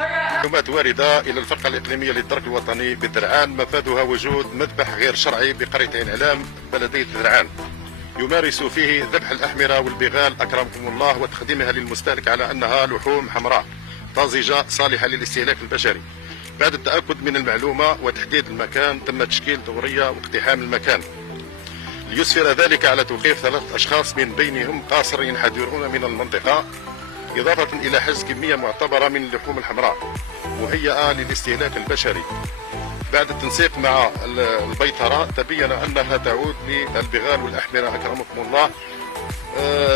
معلومات واردة إلى الفرقة الإقليمية للدرك الوطني بالدرعان مفادها وجود مذبح غير شرعي بقرية عين علام بلدية درعان يمارس فيه ذبح الأحمرة والبغال أكرمكم الله وتقديمها للمستهلك على أنها لحوم حمراء طازجة صالحة للاستهلاك البشري. بعد التأكد من المعلومة وتحديد المكان تم تشكيل دورية واقتحام المكان ليسفر ذلك على توقيف 3 أشخاص من بينهم قاصر ينحدرون من المنطقة، إضافة إلى حجز كمية معتبرة من اللحوم الحمراء مهيئة للاستهلاك البشري. بعد التنسيق مع البيطرة تبين أنها تعود للبغال والأحمرة أكرمكم الله.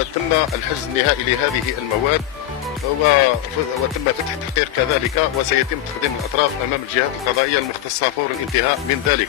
تم الحجز النهائي لهذه المواد وتم فتح تحقيق كذلك، وسيتم تقديم الأطراف أمام الجهات القضائية المختصة فور الانتهاء من ذلك.